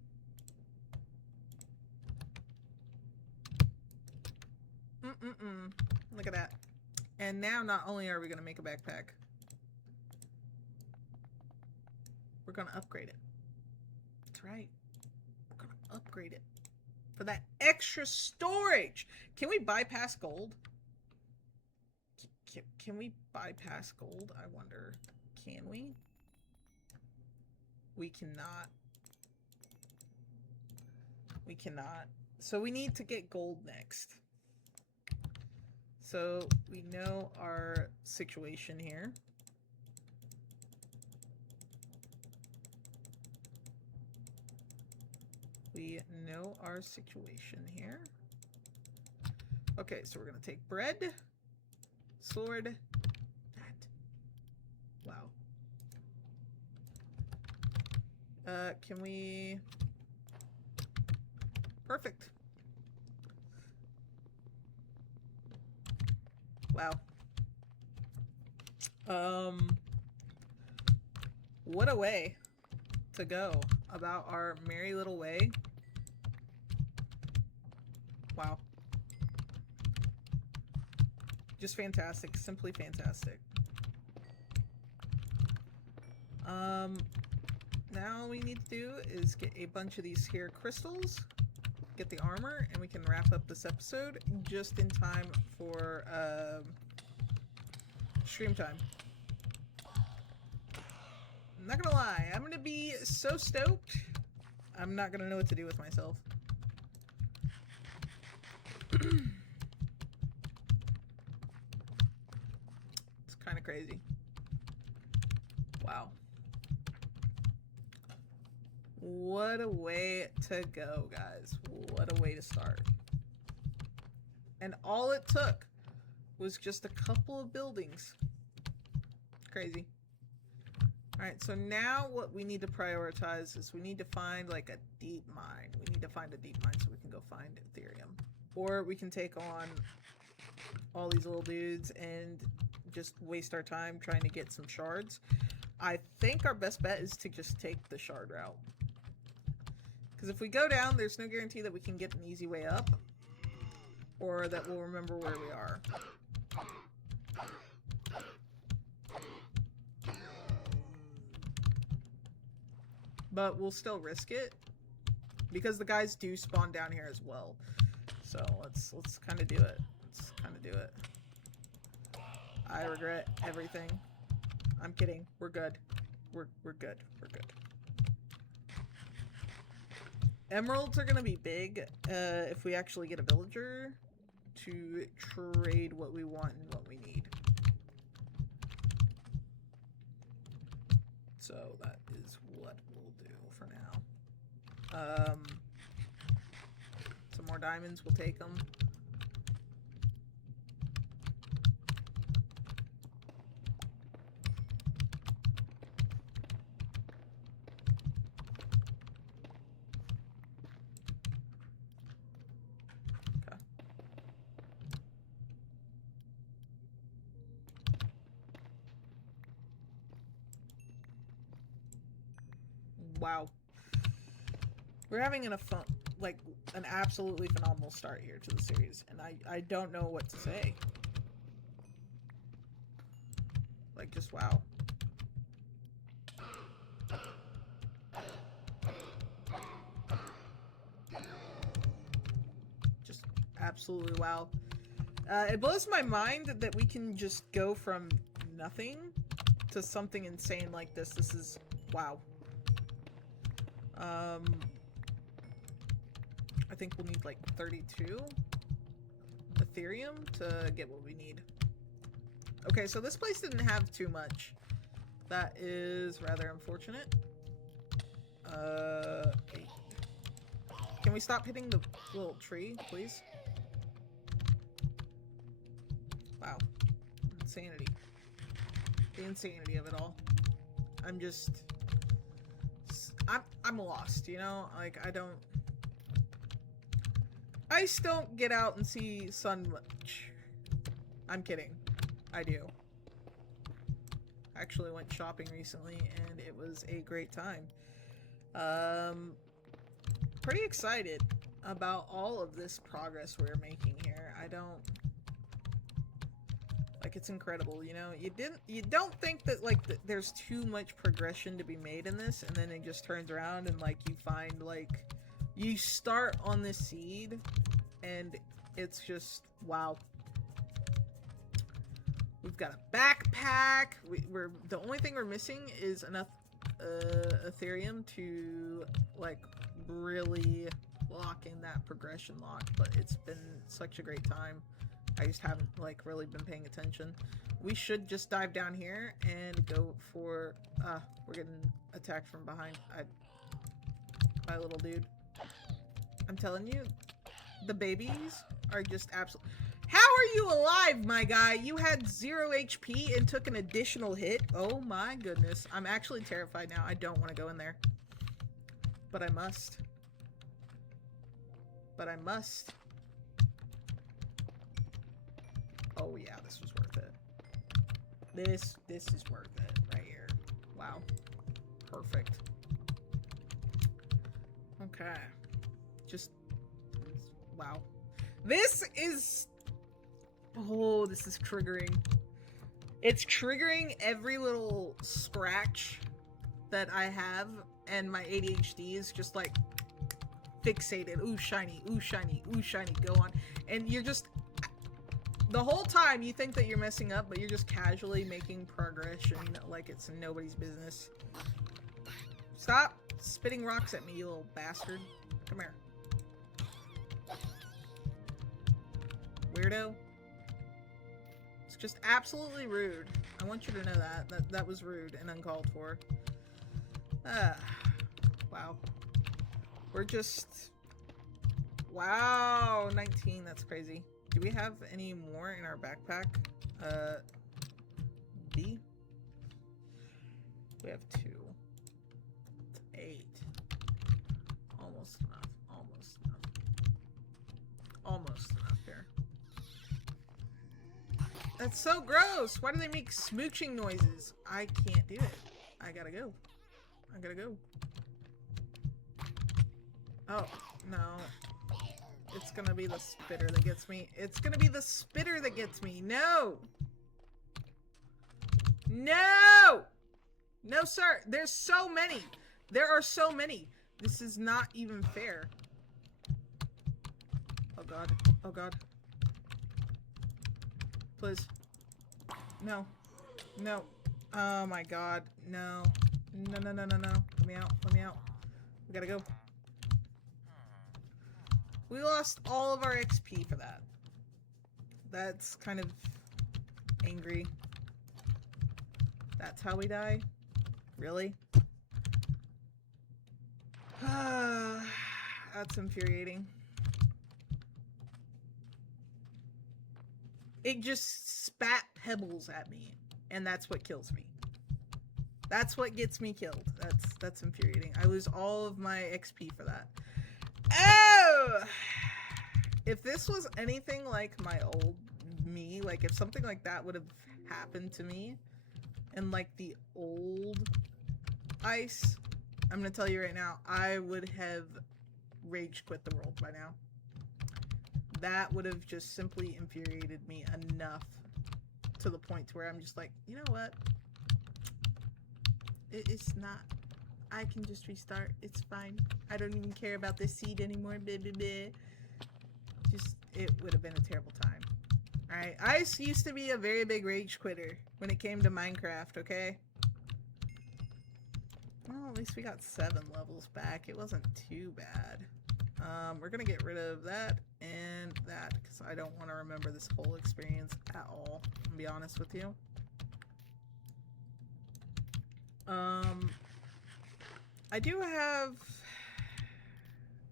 Look at that. And now not only are we gonna make a backpack, we're gonna upgrade it. That's right. We're gonna upgrade it for that extra storage. Can we bypass gold? Can we bypass gold? I wonder. Can we? We cannot. We cannot. So we need to get gold next. So we know our situation here. We know our situation here. Okay, so we're gonna take bread, sword, that. Wow. Can we... Perfect. Wow. What a way to go about our merry little way. Wow. Just fantastic. Simply fantastic. Now all we need to do is get a bunch of these here crystals, get the armor, and we can wrap up this episode just in time for stream time. I'm not gonna lie, I'm gonna be so stoked. I'm not gonna know what to do with myself. It's kind of crazy. Wow. What a way to go, guys. What a way to start. And all it took was just a couple of buildings. Crazy. Alright, so now what we need to prioritize is we need to find like a deep mine. We need to find a deep mine so we can go find Ethereum. Or we can take on all these little dudes and just waste our time trying to get some shards. I think our best bet is to just take the shard route. Because if we go down, there's no guarantee that we can get an easy way up. Or that we'll remember where we are. But we'll still risk it. Because the guys do spawn down here as well. So let's kind of do it. Let's kind of do it. I regret everything. I'm kidding. We're good. We're good. We're good. Emeralds are gonna be big if we actually get a villager to trade what we want and what we need. So that is what we'll do for now. Some more diamonds, we'll take them. Wow. We're having an absolutely phenomenal start here to the series, and I don't know what to say. Like, just wow. Just absolutely wow. It blows my mind that we can just go from nothing to something insane like this. This is wow. I think we'll need like 32 Ethereum to get what we need. Okay, so this place didn't have too much. That is rather unfortunate. 8. Can we stop hitting the little tree, please? Wow. Insanity. The insanity of it all. I'm lost, you know? Like, Ice don't get out and see sun much. I'm kidding. I do. Actually went shopping recently and it was a great time. Pretty excited about all of this progress we're making here. Like, it's incredible, you know? You don't think that, like, there's too much progression to be made in this, and then it just turns around and, like, you find, like, you start on this seed, and it's just, wow. We've got a backpack. We're the only thing we're missing is enough Ethereum to, like, really lock in that progression lock, but it's been such a great time. I just haven't, like, really been paying attention. We should just dive down here and go for, we're getting attacked from behind. My little dude. I'm telling you, the babies are just absolute. How are you alive, my guy? You had 0 HP and took an additional hit. Oh my goodness. I'm actually terrified now. I don't want to go in there. But I must. But I must. Oh yeah, this was worth it. This is worth it right here. Wow. Perfect. Okay. Just wow. This is triggering. It's triggering every little scratch that I have, and my ADHD is just like fixated. Ooh, shiny, ooh, shiny, ooh, shiny, go on. And you're just, the whole time you think that you're messing up, but you're just casually making progression like it's nobody's business. Stop spitting rocks at me, you little bastard. Come here. Weirdo. It's just absolutely rude. I want you to know that. That was rude and uncalled for. Wow. We're just... Wow, 19, that's crazy. Do we have any more in our backpack? B? We have 2. It's 8. Almost enough. Almost enough. Almost enough here. That's so gross! Why do they make smooching noises? I can't do it. I gotta go. I gotta go. Oh, no. It's gonna be the spitter that gets me. It's gonna be the spitter that gets me. No! No! No, sir. There's so many. There are so many. This is not even fair. Oh, God. Oh, God. Please. No. No. Oh, my God. No. No, no, no, no, no. Let me out. Let me out. We gotta go. We lost all of our XP for that. That's kind of angry. That's how we die? Really? That's infuriating. It just spat pebbles at me, and that's what kills me. That's what gets me killed. That's infuriating. I lose all of my XP for that. Oh! If this was anything like my old me, like if something like that would have happened to me in like the old Ice, I'm gonna tell you right now, I would have rage quit the world by now. That would have just simply infuriated me enough to the point to where I'm just like, you know what? It's not. I can just restart. It's fine. I don't even care about this seed anymore. Blah, blah, blah. Just, it would have been a terrible time. Alright, Ice used to be a very big rage quitter when it came to Minecraft, okay? Well, at least we got 7 levels back. It wasn't too bad. We're gonna get rid of that and that because I don't want to remember this whole experience at all, to be honest with you.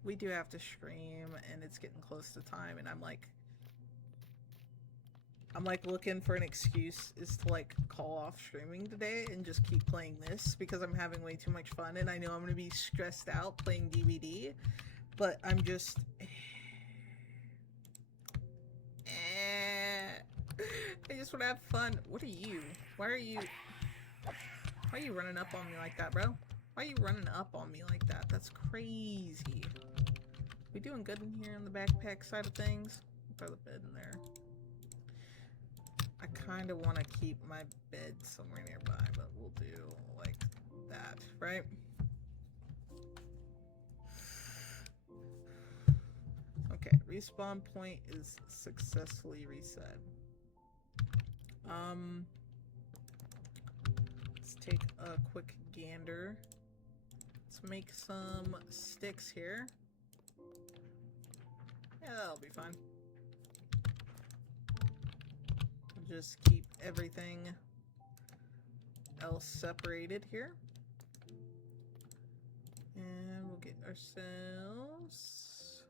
We do have to stream, and it's getting close to time, and I'm like looking for an excuse is to like call off streaming today and just keep playing this because I'm having way too much fun, and I know I'm gonna be stressed out playing DVD, but I'm just I just want to have fun. What are you? Why are you running up on me like that, bro? Why are you running up on me like that? That's crazy. We doing good in here on the backpack side of things? Throw the bed in there. I kind of want to keep my bed somewhere nearby, but we'll do like that, right? Okay, respawn point is successfully reset. Let's take a quick gander. Let's make some sticks here. Yeah, that'll be fine. Just keep everything else separated here. And we'll get ourselves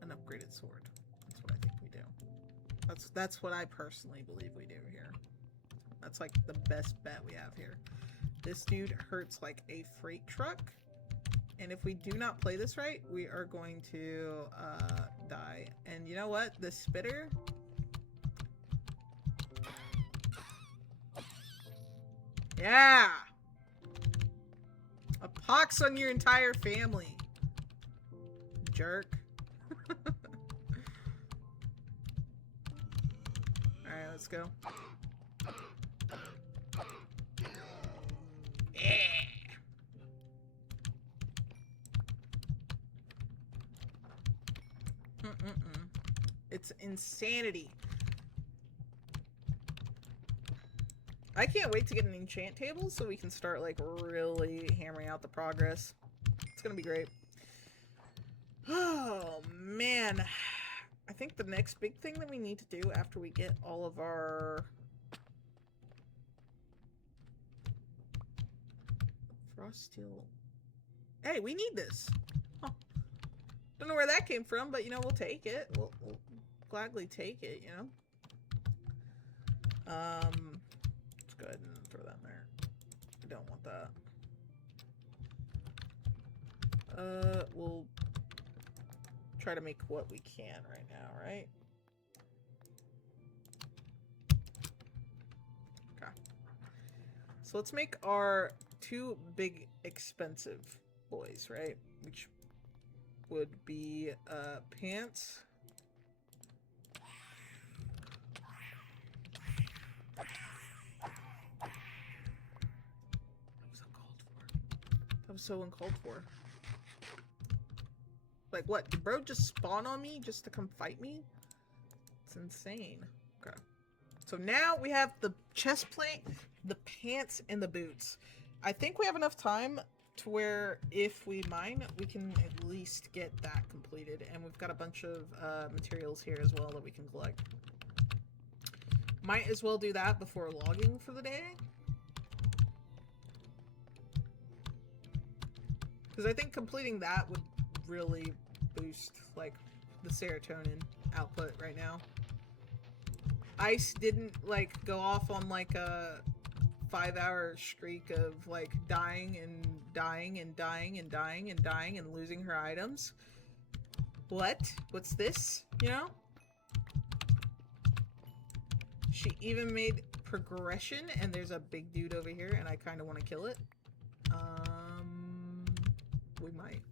an upgraded sword. That's what I think we do. That's what I personally believe we do here. That's like the best bet we have here. This dude hurts like a freight truck. And if we do not play this right, we are going to die. And you know what? The spitter... Yeah! A pox on your entire family. Jerk. Alright, let's go. Yeah! It's insanity. I can't wait to get an enchant table so we can start like really hammering out the progress. It's gonna be great. Oh man, I think the next big thing that we need to do after we get all of our frost steel. Hey, we need this. Huh. Don't know where that came from, but you know, we'll take it. We'll gladly take it, you know. Let's go ahead and throw that in there. I don't want that. We'll try to make what we can right now, right? Okay. So let's make our 2 big expensive boys, right? Which would be pants. That was so uncalled for. Like what? Did bro just spawn on me just to come fight me? It's insane. Okay. So now we have the chest plate, the pants, and the boots. I think we have enough time to where if we mine, we can at least get that completed. And we've got a bunch of materials here as well that we can collect. Might as well do that before logging for the day. Because I think completing that would really boost like the serotonin output right now. Ice didn't like go off on like a 5-hour streak of like dying and dying and dying and dying and dying and losing her items. What? What's this? You know? She even made progression, and there's a big dude over here, and I kind of want to kill it. We might.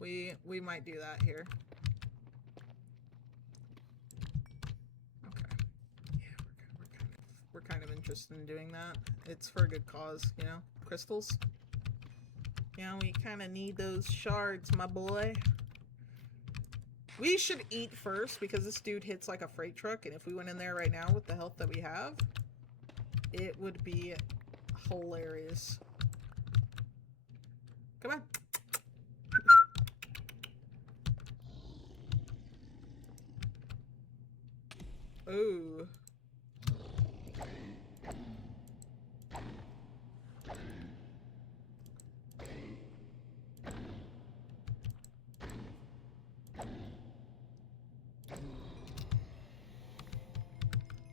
We might do that here. Okay. Yeah, we're kind of interested in doing that. It's for a good cause, you know? Crystals. Yeah, we kind of need those shards, my boy. We should eat first, because this dude hits like a freight truck, and if we went in there right now with the health that we have, it would be hilarious. Come on. Ooh.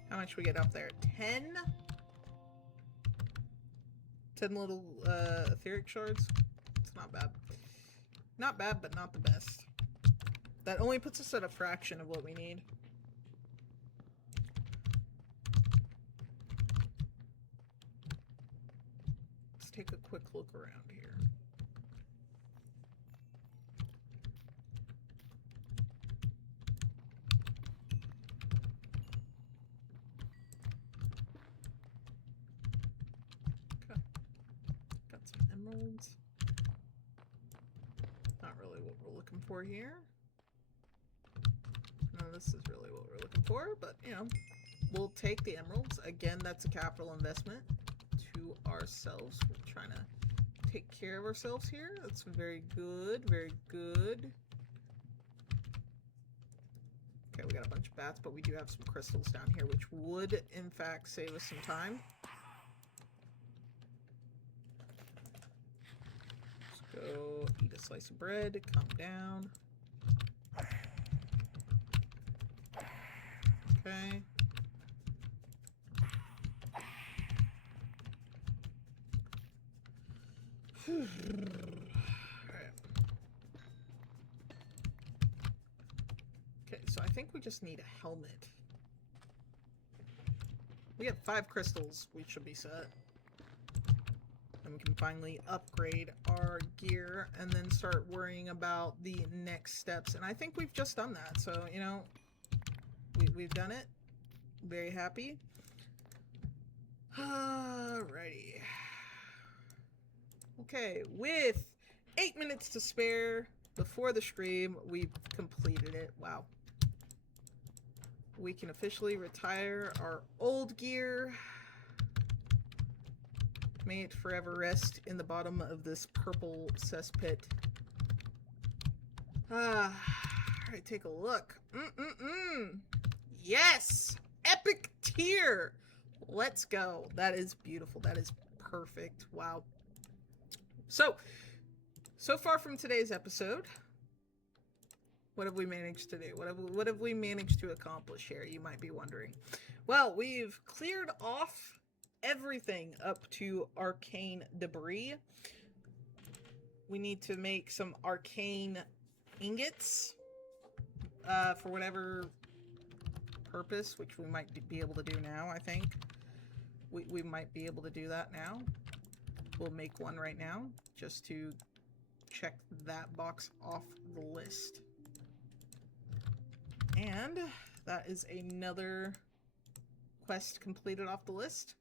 How much we get up there? 10? 10 little etheric shards? It's not bad. Not bad, but not the best. That only puts us at a fraction of what we need. Let's take a quick look around here. Emeralds. Not really what we're looking for here. No, this is really what we're looking for, but you know, we'll take the emeralds. Again, that's a capital investment to ourselves. We're trying to take care of ourselves here. That's very good, very good. Okay, we got a bunch of bats, but we do have some crystals down here, which would, in fact, save us some time. Go eat a slice of bread, calm down. Okay. Alright. Okay, so I think we just need a helmet. We have 5 crystals, we should be set. And we can finally upgrade our gear and then start worrying about the next steps. And I think we've just done that. So, you know, we've done it. Very happy. Alrighty. Okay, with 8 minutes to spare before the stream, we've completed it. Wow. We can officially retire our old gear. May it forever rest in the bottom of this purple cesspit. Alright, take a look. Yes! Epic tier! Let's go. That is beautiful. That is perfect. Wow. So far from today's episode, what have we managed to do? What have we managed to accomplish here, you might be wondering. Well, we've cleared off everything up to arcane debris. We need to make some arcane ingots for whatever purpose, which we might be able to do now. I think we might be able to do that now. We'll make one right now just to check that box off the list. And that is another quest completed off the list.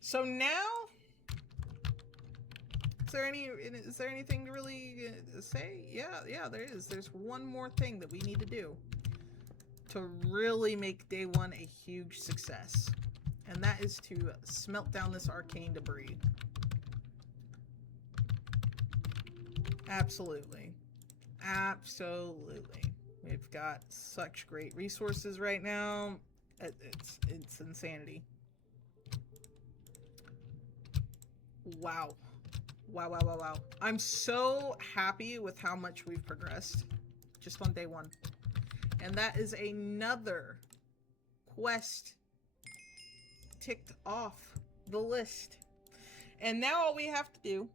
So now, is there anything to really say? Yeah, there is. There's one more thing that we need to do to really make day one a huge success. And that is to smelt down this arcane debris. Absolutely. Absolutely. We've got such great resources right now. It's insanity. Wow. Wow. I'm so happy with how much we've progressed just on day one. And that is another quest ticked off the list. And now all we have to do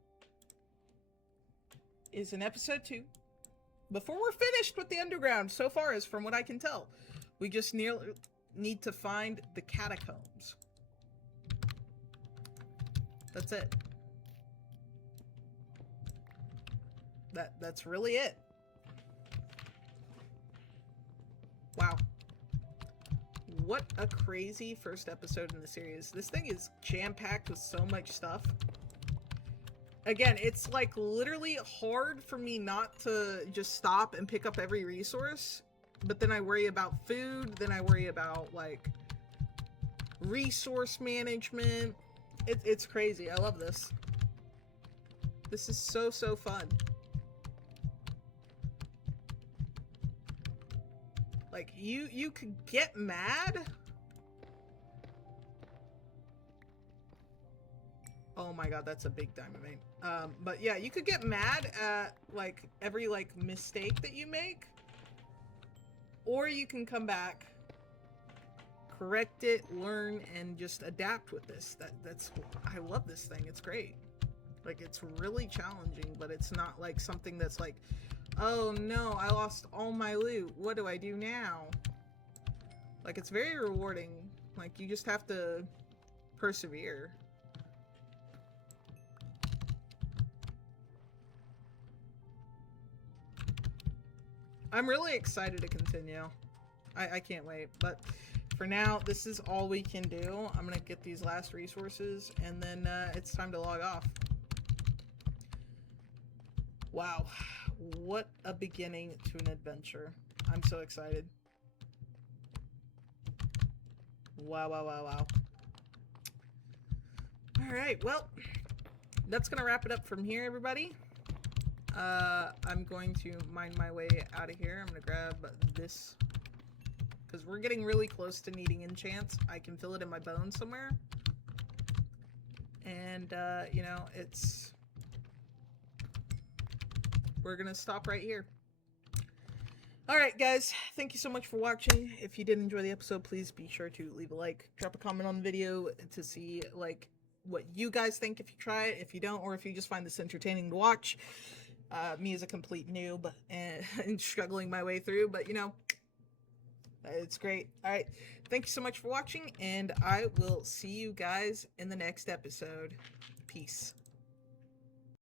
is in episode 2, before we're finished with the underground, so far as from what I can tell, we just need to find the catacombs. That's it. That's really it. Wow. What a crazy first episode in the series. This thing is jam-packed with so much stuff. Again, it's like literally hard for me not to just stop and pick up every resource. But then I worry about food. Then I worry about like resource management. It's crazy. I love this. This is so fun. Like, you could get mad. Oh my god, that's a big diamond vein. But yeah, you could get mad at, like, every, like, mistake that you make. Or you can come back, correct it, learn, and just adapt with this. I love this thing. It's great. Like, it's really challenging, but it's not, like, something that's like, oh no, I lost all my loot. What do I do now? Like, it's very rewarding. Like, you just have to persevere. I'm really excited to continue. I can't wait. But for now, this is all we can do. I'm going to get these last resources, and then it's time to log off. Wow. What a beginning to an adventure. I'm so excited. Wow, wow, wow, wow. Alright, well, that's going to wrap it up from here, everybody. I'm going to mine my way out of here. I'm going to grab this, because we're getting really close to needing enchants. I can feel it in my bones somewhere. And, you know, we're going to stop right here. Alright, guys, thank you so much for watching. If you did enjoy the episode, please be sure to leave a like, drop a comment on the video to see, like, what you guys think if you try it, if you don't, or if you just find this entertaining to watch. Me as a complete noob and struggling my way through, but you know, it's great. Alright, thank you so much for watching, and I will see you guys in the next episode. Peace.